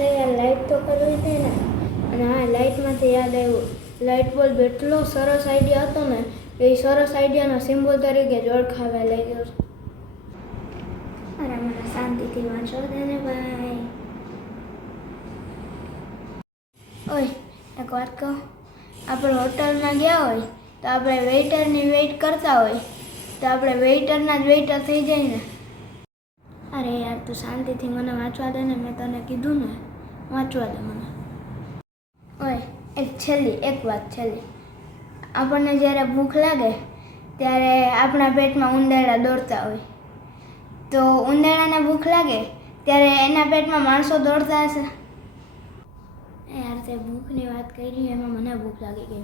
અરે યાર લાઇટ તો કરવી છે ને. અને હા, લાઇટમાંથી યાદ આવ્યું, લાઇટ બલ્બ એટલો સરસ આઈડિયા હતો ને, એ સરસ આઈડિયાના સિમ્બોલ તરીકે જ ઓળખાવા લઈ ગયો. અરે મને શાંતિથી વાંચવા દે ને ભાઈ. ઓય એક વાત કહું, આપણે હોટલમાં ગયા હોય તો આપણે વેઇટરની વેઇટ કરતા હોય તો આપણે વેઇટરના જ વેઇટર થઈ જાય ને. અરે યાર તું શાંતિથી મને વાંચવા દે ને, મેં તને કીધું ને વાંચવા દે મને. ઓય એક વાત છેલ્લી, આપણને જ્યારે ભૂખ લાગે ત્યારે આપણા પેટમાં ઉંદરડા દોડતા હોય, તો ઉંદરડાને ભૂખ લાગે ત્યારે એના પેટમાં માણસો દોડતા હશે. યાર તે ભૂખની વાત કરી એમાં મને ભૂખ લાગી ગઈ.